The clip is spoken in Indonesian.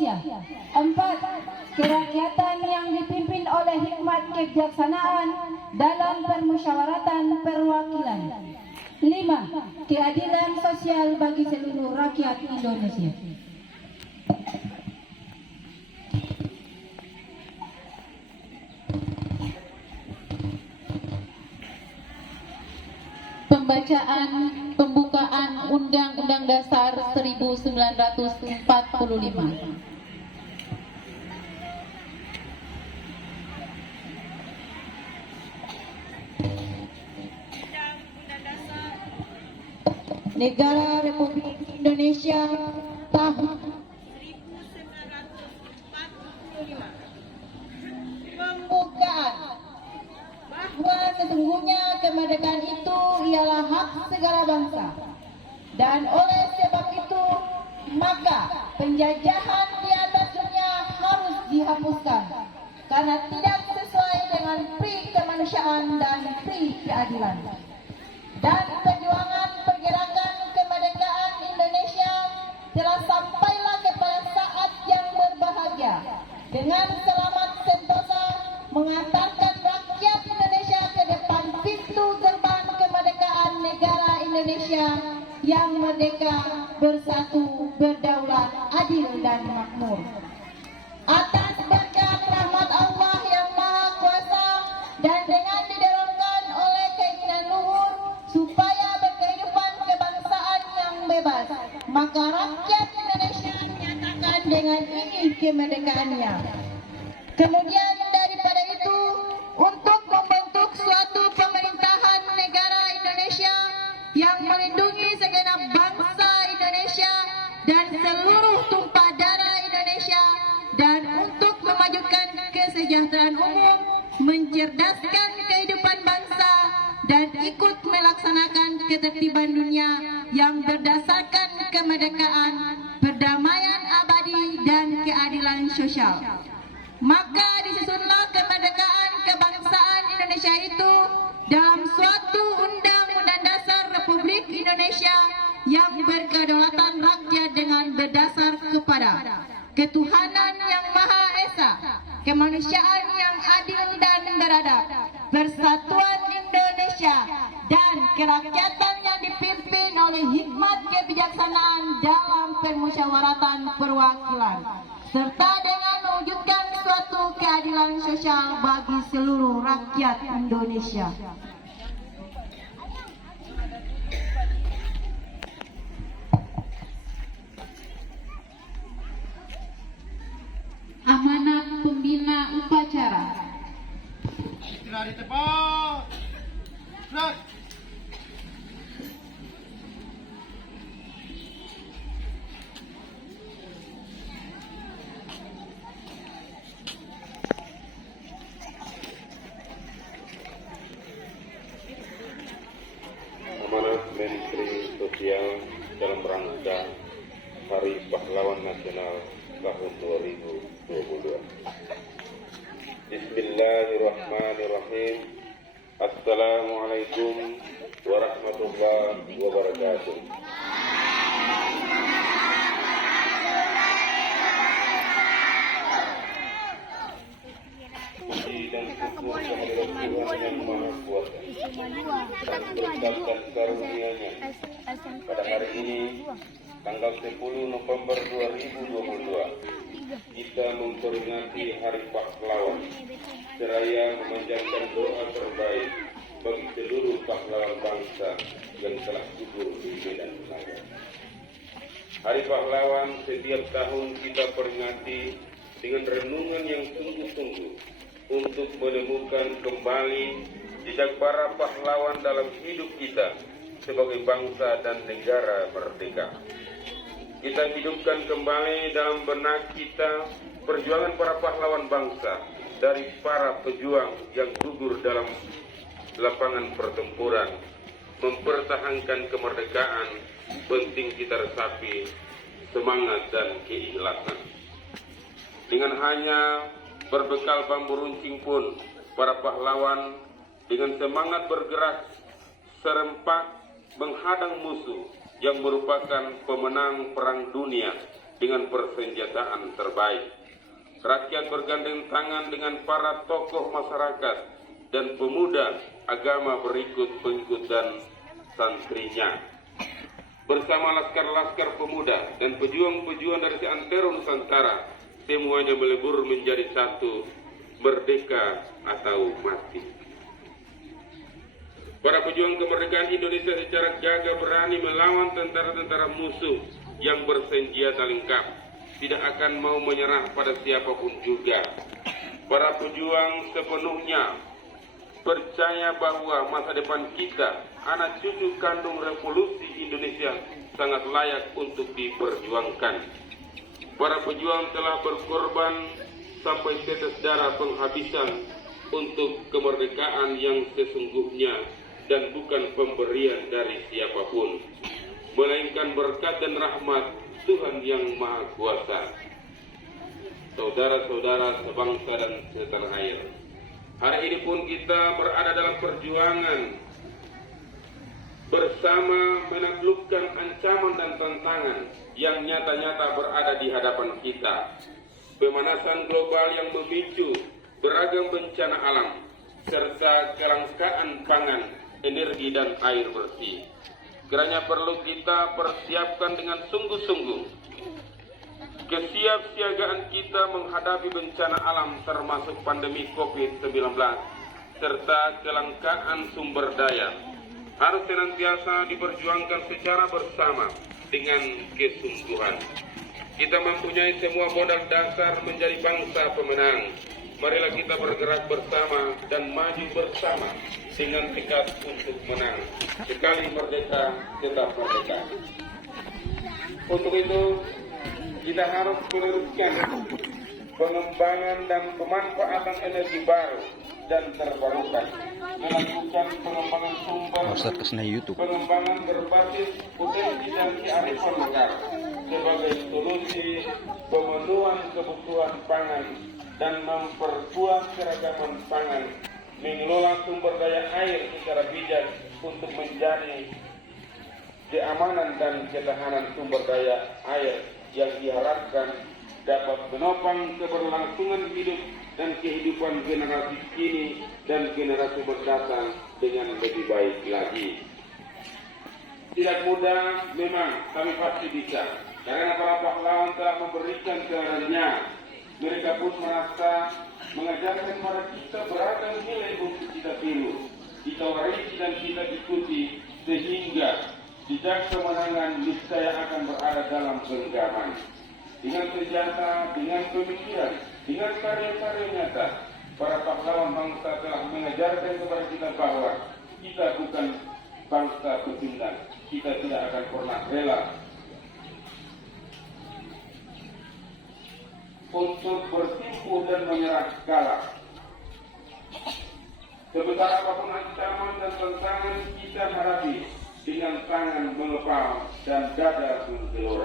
Indonesia. 4. Kerakyatan yang dipimpin oleh hikmat kebijaksanaan dalam permusyawaratan perwakilan. 5. Keadilan sosial bagi seluruh rakyat Indonesia. Pembacaan pembukaan Undang-Undang Dasar 1945. Negara Republik Indonesia tahun 1945. Pembukaan bahwa sesungguhnya kemerdekaan itu ialah hak segala bangsa, dan oleh sebab itu maka penjajahan di atas dunia harus dihapuskan karena tidak sesuai dengan pri kemanusiaan dan pri keadilan. Dan perjuangan pergerakan kemerdekaan Indonesia telah sampailah kepada saat yang berbahagia dengan selamat sentosa mengantarkan rakyat Indonesia ke depan pintu gerbang kemerdekaan negara Indonesia yang merdeka, bersatu, berdaulat, adil dan makmur. Atas berkat rahmat Allah yang Maha Kuasa dan dengan didorongkan oleh keinginan luhur supaya berkehidupan kebangsaan yang bebas, maka rakyat Indonesia menyatakan dengan ini kemerdekaannya. Kemudian daripada itu, untuk membentuk suatu pemerintahan negara Indonesia yang melindungi segenap bangsa Indonesia dan seluruh tumpah darah Indonesia, dan untuk memajukan kesejahteraan umum, mencerdaskan kehidupan bangsa, dan ikut melaksanakan ketertiban dunia yang berdasarkan kemerdekaan, perdamaian abadi, dan keadilan sosial. Maka disusunlah kemerdekaan kebangsaan Indonesia itu dalam suatu Undang-Undang Dasar Republik Indonesia yang berkedaulatan rakyat dengan berdasar kepada ketuhanan yang Maha Esa, kemanusiaan yang adil dan beradab, persatuan Indonesia, dan kerakyatan yang dipimpin oleh hikmat kebijaksanaan dalam permusyawaratan perwakilan, serta dengan mewujudkan suatu keadilan sosial bagi seluruh rakyat Indonesia. Amanat pembina upacara. Segera ditebak. Gerak. Amanat Menteri Sosial dalam rangka Hari Pahlawan Nasional tahun 2022. Bismillahirrahmanirrahim. Assalamualaikum warahmatullahi wabarakatuh. Puji dan syukur kehadirat Tuhan yang Maha Kuasa dan berkat karunia-Nya pada hari ini, tanggal 10 November 2022, kita memperingati Hari Pahlawan seraya memanjatkan doa terbaik bagi seluruh pahlawan bangsa yang telah gugur di medan perang. Hari Pahlawan setiap tahun kita peringati dengan renungan yang sungguh-sungguh untuk menemukan kembali jejak para pahlawan dalam hidup kita sebagai bangsa dan negara merdeka. Kita hidupkan kembali dalam benak kita perjuangan para pahlawan bangsa, dari para pejuang yang gugur dalam lapangan pertempuran, mempertahankan kemerdekaan. Penting kita resapi semangat dan keikhlasan. Dengan hanya berbekal bambu runcing pun, para pahlawan dengan semangat bergerak serempak menghadang musuh yang merupakan pemenang perang dunia dengan persenjataan terbaik. Rakyat bergandeng tangan dengan para tokoh masyarakat dan pemuda agama berikut pengikut dan santrinya. Bersama laskar-laskar pemuda dan pejuang-pejuang dari seantero Nusantara, semuanya melebur menjadi satu, merdeka atau mati. Para pejuang kemerdekaan Indonesia secara gagah berani melawan tentara-tentara musuh yang bersenjata lengkap, tidak akan mau menyerah pada siapapun juga. Para pejuang sepenuhnya percaya bahwa masa depan kita, anak cucu kandung revolusi Indonesia, sangat layak untuk diperjuangkan. Para pejuang telah berkorban sampai tetes darah penghabisan untuk kemerdekaan yang sesungguhnya dan bukan pemberian dari siapapun, melainkan berkat dan rahmat Tuhan yang Maha Kuasa. Saudara-saudara sebangsa dan setanah air, hari ini pun kita berada dalam perjuangan bersama menaklukkan ancaman dan tantangan yang nyata-nyata berada di hadapan kita. Pemanasan global yang memicu beragam bencana alam, serta kelangkaan pangan, energi dan air bersih. Kiranya perlu kita persiapkan dengan sungguh-sungguh kesiapsiagaan kita menghadapi bencana alam termasuk pandemi COVID-19 serta kelangkaan sumber daya. Harus senantiasa diperjuangkan secara bersama dengan kesungguhan. Kita mempunyai semua modal dasar menjadi bangsa pemenang. Marilah kita bergerak bersama dan maju bersama dengan tekad untuk menang. Sekali merdeka, tetap merdeka. Untuk itu, kita harus meneruskan pengembangan dan pemanfaatan energi baru dan terbarukan, melakukan pengembangan sumber, pengembangan berbasis potensi dan kearifan lokal sebagai solusi pemenuhan kebutuhan pangan dan memperkuat keragaman pangan, mengelola sumber daya air secara bijak untuk menjadi keamanan dan ketahanan sumber daya air yang diharapkan dapat menopang keberlangsungan hidup dan kehidupan generasi kini dan generasi mendatang dengan lebih baik lagi. Tidak mudah memang, tapi pasti bisa. Karena para pahlawan telah memberikan teladannya. Mereka pun merasa mengajarkan kepada kita beragam nilai untuk kita tiru, kita warisi dan kita ikuti, sehingga jejak kemenangan niscaya akan berada dalam genggaman. Dengan senjata, dengan pemikiran, dengan karya-karya nyata, para pahlawan bangsa telah mengajarkan kepada kita bahwa kita bukan bangsa pecundang. Kita tidak akan pernah rela untuk bersimpuh dan menyerah kalah. Sebesar apapun ancaman dan tantangan kita hadapi dengan tangan mengepal dan dada bergelora.